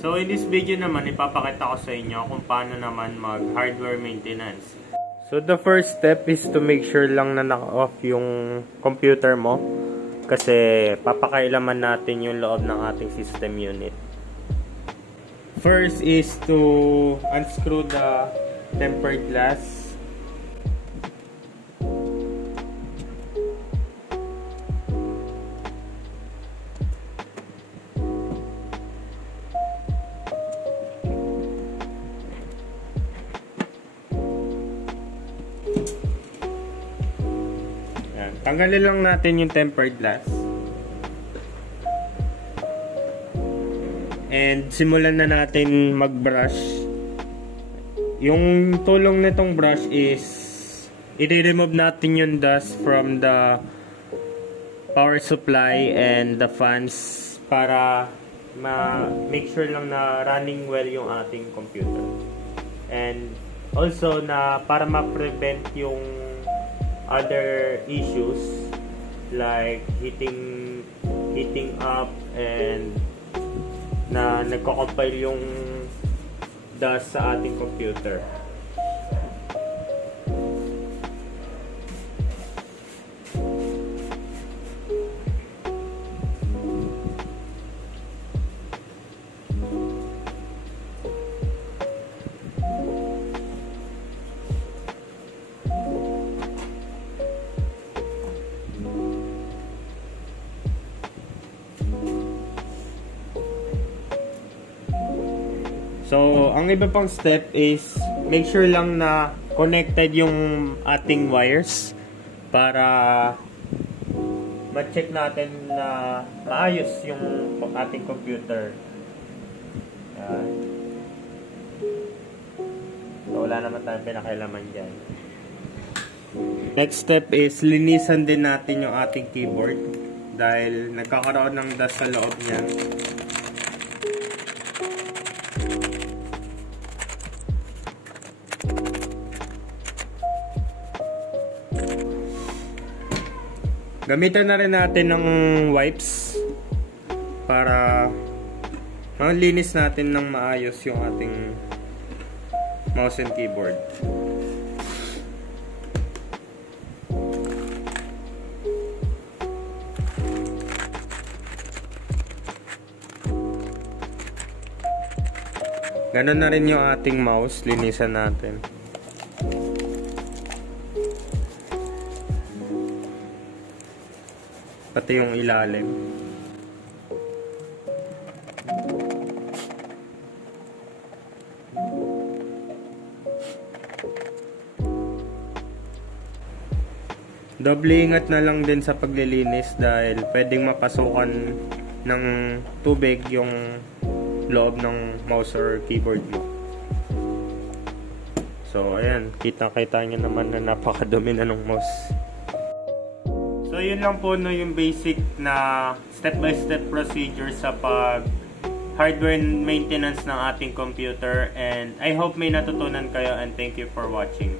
So in this video naman, ipapakita ko sa inyo kung paano naman mag hardware maintenance. So the first step is to make sure lang na naka-off yung computer mo. Kasi papakailaman natin yung loob ng ating system unit. First is to unscrew the tempered glass. Tanggalin lang natin yung tempered glass. And simulan na natin mag-brush. Yung tulong nitong brush is i-remove natin yung dust from the power supply and the fans para ma-make sure lang na running well yung ating computer. And also na para ma-prevent yung other issues like heating up and na nagko-compile yung dust sa ating computer. So, ang iba pang step is make sure lang na connected yung ating wires para ma-check natin na maayos yung ating computer. Yan. So, wala naman tayong pinakailaman dyan. Next step is linisan din natin yung ating keyboard dahil nagkakaroon ng dust sa loob niyan. Gamitan na rin natin ng wipes para malinis natin ng maayos yung ating mouse and keyboard. Ganon na rin yung ating mouse, linisan natin. Pati yung ilalim. Doble ingat na lang din sa paglilinis dahil pwedeng mapasukan ng tubig yung loob ng mouse or keyboard mo. So ayan, kita-kita nyo naman na napakadumi na ng mouse. So yun lang po no, yung basic na step-by-step procedure sa pag hardware maintenance ng ating computer, and I hope may natutunan kayo, and thank you for watching.